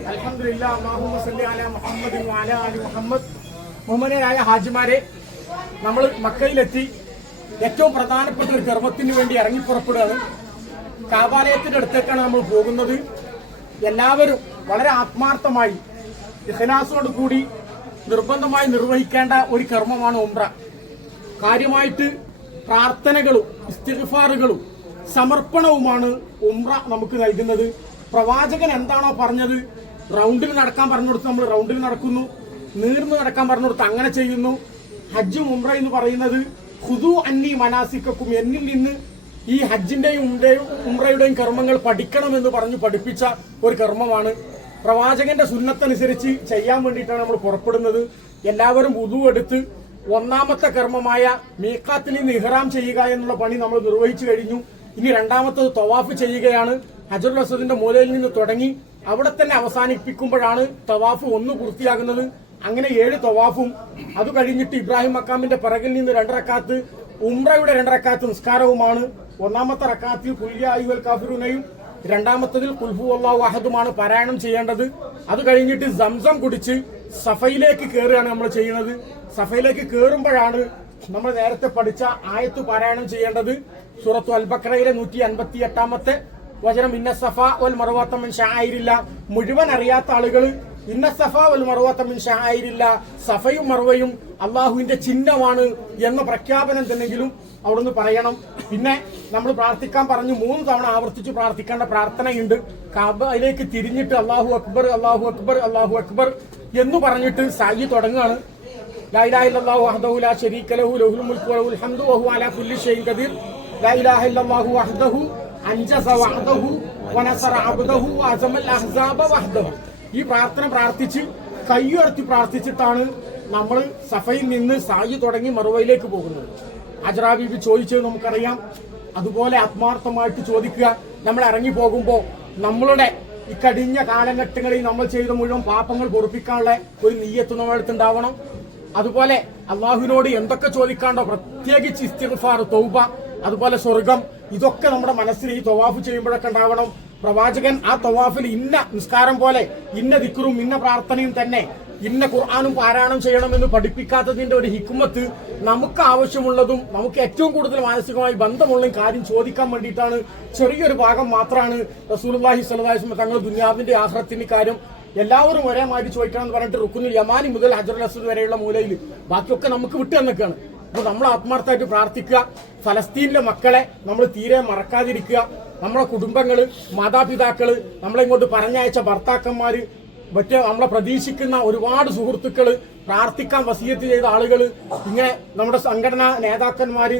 അൽഹംദുലില്ലാ, അല്ലാഹുമ്മ സല്ലി അലാ മുഹമ്മദിൻ വഅലാ ആലി മുഹമ്മദ്. ബഹുമാനരായ ഹാജിമാരെ നമ്മൾ മക്കയിലെത്തി. ഏറ്റവും പ്രധാനപ്പെട്ട ഒരു കർമ്മത്തിന് വേണ്ടി ഇറങ്ങിപ്പുറപ്പെടുകയാണ്. കാബാലയത്തിന്റെ അടുത്തേക്കാണ് നമ്മൾ പോകുന്നത്. എല്ലാവരും വളരെ ആത്മാർത്ഥമായി ഇഖലാസോട് കൂടി നിർബന്ധമായി നിർവഹിക്കേണ്ട ഒരു കർമ്മമാണ് ഉംറ. കാര്യമായിട്ട് പ്രാർത്ഥനകളും ഇസ്തിഫാറുകളും സമർപ്പണവുമാണ് ഉംറ നമുക്ക് നൽകുന്നത്. പ്രവാചകൻ എന്താണോ പറഞ്ഞത്? റൗണ്ടിൽ നടക്കാൻ പറഞ്ഞു കൊടുത്ത് നമ്മൾ റൗണ്ടിൽ നടക്കുന്നു. നീർന്ന് നടക്കാൻ പറഞ്ഞു കൊടുത്ത് അങ്ങനെ ചെയ്യുന്നു. ഹജ്ജ് ഉംറ എന്ന് പറയുന്നത് ഹുദു അന്നി മനാസിക്കും എന്നിൽ നിന്ന് ഈ ഹജ്ജിന്റെയും ഉംറയും ഉംറയുടെയും കർമ്മങ്ങൾ പഠിക്കണമെന്ന് പറഞ്ഞു പഠിപ്പിച്ച ഒരു കർമ്മമാണ്. പ്രവാചകന്റെ സുന്നത്തനുസരിച്ച് ചെയ്യാൻ വേണ്ടിയിട്ടാണ് നമ്മൾ പുറപ്പെടുന്നത്. എല്ലാവരും ഉതു എടുത്ത് ഒന്നാമത്തെ കർമ്മമായ മീക്കാത്തിൽ നിന്ന് ഇഹ്റാം ചെയ്യുക എന്നുള്ള പണി നമ്മൾ നിർവഹിച്ചു കഴിഞ്ഞു. ഇനി രണ്ടാമത്തത് തവാഫ് ചെയ്യുകയാണ്. ഹജറുൽ അസദിന്റെ മൂലയിൽ നിന്ന് തുടങ്ങി അവിടെ തന്നെ അവസാനിപ്പിക്കുമ്പോഴാണ് തവാഫ് ഒന്ന് പൂർത്തിയാകുന്നത്. അങ്ങനെ ഏഴ് തവാഫും അത് കഴിഞ്ഞിട്ട് ഇബ്രാഹിം മക്കാമിന്റെ പിറകിൽ നിന്ന് രണ്ടരക്കാത്ത് ഉംറയുടെ രണ്ടരക്കാത്ത് നിസ്കാരവുമാണ്. ഒന്നാമത്തെ റക്കാത്തിൽ കുല്യായുവൽ കാഫിറുനെയും രണ്ടാമത്തതിൽ കുൽഹു അള്ളാഹു അഹദുമാണ് പാരായണം ചെയ്യേണ്ടത്. അത് കഴിഞ്ഞിട്ട് സംസം കുടിച്ച് സഫയിലേക്ക് കയറുകയാണ് നമ്മൾ ചെയ്യുന്നത്. സഫയിലേക്ക് കയറുമ്പോഴാണ് നമ്മൾ നേരത്തെ പഠിച്ച ആയത്ത് പാരായണം ചെയ്യേണ്ടത്. സൂറത്തു അൽബക്രയിലെ നൂറ്റി അൻപത്തി എട്ടാമത്തെ വചനം ഇന്ന സഫ ഒൽ മറുവാത്തമ്മൻ ഷായിരില്ല മുഴുവൻ അറിയാത്ത ആളുകൾ ഇന്ന സഫ ഒൽ മറുവാത്തമ്മൻ ഷായിരില്ല സഫയും മറുവയും അള്ളാഹുവിന്റെ ചിഹ്നമാണ് എന്ന പ്രഖ്യാപനം തന്നെങ്കിലും അവിടുന്ന് പറയണം. പിന്നെ നമ്മൾ പ്രാർത്ഥിക്കാൻ പറഞ്ഞു മൂന്ന് തവണ ആവർത്തിച്ച് പ്രാർത്ഥിക്കേണ്ട പ്രാർത്ഥനയുണ്ട്. കാബയിലേക്ക് തിരിഞ്ഞിട്ട് അള്ളാഹു അക്ബർ അള്ളാഹു അക്ബർ അള്ളാഹു അക്ബർ എന്ന് പറഞ്ഞിട്ട് സായി തുടങ്ങുകയാണ് ലൈലാഹില്ലാഹു അഹദഹു ലാ ലഹുൽ മുൽക്കു ലഹുൽ ഹംദു വഹു അലാ കുല്ലി ഷൈൻ കദീർ ലൈലാഹില്ലാഹു അഹദഹു അഞ്ചസ വഹദഹു വനസറ അബ്ദഹു അസമൽ അഹ്സാബ വഹദഹു ഈ പ്രാർത്ഥന പ്രാർത്ഥിച്ച് കയ്യുയർത്തി പ്രാർത്ഥിച്ചിട്ടാണ് നമ്മൾ സഫയിൽ നിന്ന് സായി തുടങ്ങി മറുവയിലേക്ക് പോകുന്നത്. അജറാ ബീബി ചോദിച്ചത് നമുക്കറിയാം. അതുപോലെ ആത്മാർത്ഥമായിട്ട് ചോദിക്കുക. നമ്മൾ ഇറങ്ങി പോകുമ്പോൾ നമ്മളുടെ ഈ കടിഞ്ഞ കാലഘട്ടങ്ങളിൽ നമ്മൾ ചെയ്ത മുഴുവൻ പാപങ്ങൾ പൊറുപ്പിക്കാനുള്ള ഒരു നീയത്ത് നമ്മളടുത്തുണ്ടാവണം അതുപോലെ അള്ളാഹുവിനോട് എന്തൊക്കെ ചോദിക്കാണ്ടോ പ്രത്യേകിച്ച് ഇസ്തിഫാർ തൗബ അതുപോലെ സ്വർഗം ഇതൊക്കെ നമ്മുടെ മനസ്സിൽ ഈ തൊവാഫ് ചെയ്യുമ്പോഴൊക്കെ ഉണ്ടാവണം. പ്രവാചകൻ ആ തൊവാഫിൽ ഇന്ന നിസ്കാരം പോലെ ഇന്ന ദിക്കറും ഇന്ന പ്രാർത്ഥനയും തന്നെ ഇന്ന ഖുർആാനും പാരായണം ചെയ്യണമെന്ന് പഠിപ്പിക്കാത്തതിന്റെ ഒരു ഹിക്കുമത്ത് നമുക്ക് ആവശ്യമുള്ളതും നമുക്ക് ഏറ്റവും കൂടുതൽ മാനസികമായി ബന്ധമുള്ള കാര്യം ചോദിക്കാൻ വേണ്ടിയിട്ടാണ് ചെറിയൊരു ഭാഗം മാത്രമാണ് അലൈഹി വസല്ലം തങ്ങൾ ദുനിയാവിന്റെ ആഹ്രത്തിന്റെ കാര്യം എല്ലാവരും ഒരേ മാതിരി ചോദിക്കണം എന്ന് പറഞ്ഞിട്ട് റുക്കുനിൽ യമാനി മുതൽ ഹജറുൽ അസുദ് വരെയുള്ള മൂലയിൽ ബാക്കിയൊക്കെ നമുക്ക് വിട്ടു തന്നൊക്കെയാണ്. അപ്പൊ നമ്മൾ ആത്മാർത്ഥമായിട്ട് പ്രാർത്ഥിക്കുക. ഫലസ്തീനിലെ മക്കളെ നമ്മൾ തീരെ മറക്കാതിരിക്കുക. നമ്മളെ കുടുംബങ്ങൾ മാതാപിതാക്കൾ നമ്മളെ ഇങ്ങോട്ട് പറഞ്ഞയച്ച ഭർത്താക്കന്മാർ മറ്റ് നമ്മളെ പ്രതീക്ഷിക്കുന്ന ഒരുപാട് സുഹൃത്തുക്കൾ പ്രാർത്ഥിക്കാൻ വസീയത്ത് ചെയ്ത ആളുകൾ ഇങ്ങനെ നമ്മുടെ സംഘടനാ നേതാക്കന്മാർ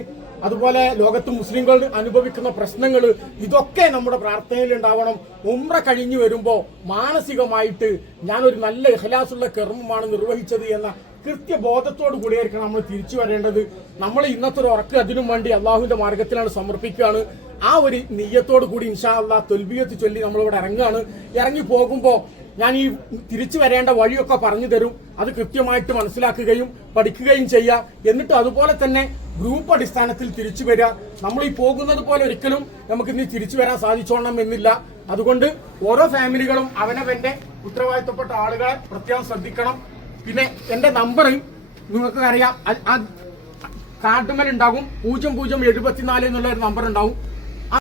അതുപോലെ ലോകത്ത് മുസ്ലിങ്ങൾ അനുഭവിക്കുന്ന പ്രശ്നങ്ങൾ ഇതൊക്കെ നമ്മുടെ പ്രാർത്ഥനയിൽ ഉണ്ടാവണം ഉമ്ര കഴിഞ്ഞു വരുമ്പോൾ മാനസികമായിട്ട് ഞാനൊരു നല്ല ഇഹലാസുള്ള കർമ്മമാണ് നിർവഹിച്ചത് എന്ന കൃത്യബോധത്തോടു കൂടിയായിരിക്കണം നമ്മൾ തിരിച്ചു വരേണ്ടത്. നമ്മൾ ഇന്നത്തെ ഒരു ഉറക്ക് അതിനും വേണ്ടി അള്ളാഹുവിന്റെ മാർഗത്തിലാണ് സമർപ്പിക്കുകയാണ്. ആ ഒരു നെയ്യത്തോടു കൂടി ഇൻഷാ അള്ളാഹ് തൊൽബിയത്ത് ചൊല്ലി നമ്മളിവിടെ ഇറങ്ങുകയാണ്. ഇറങ്ങി പോകുമ്പോൾ ഞാൻ ഈ തിരിച്ചു വരേണ്ട വഴിയൊക്കെ പറഞ്ഞു തരും. അത് കൃത്യമായിട്ട് മനസ്സിലാക്കുകയും പഠിക്കുകയും ചെയ്യുക എന്നിട്ട് അതുപോലെ തന്നെ ഗ്രൂപ്പ് അടിസ്ഥാനത്തിൽ തിരിച്ചു വരിക. നമ്മൾ ഈ പോകുന്നത് പോലെ ഒരിക്കലും നമുക്ക് ഇനി തിരിച്ചു വരാൻ സാധിച്ചോണം എന്നില്ല. അതുകൊണ്ട് ഓരോ ഫാമിലികളും അവനവന്റെ ഉത്തരവാദിത്തപ്പെട്ട ആളുകളെ പ്രത്യേകം ശ്രദ്ധിക്കണം. പിന്നെ എന്റെ നമ്പർ നിങ്ങൾക്ക് അറിയാം കാട്ടുമൽ ഉണ്ടാകും പൂജ്യം പൂജ്യം എഴുപത്തിനാല് എന്നുള്ള ഒരു നമ്പർ ഉണ്ടാവും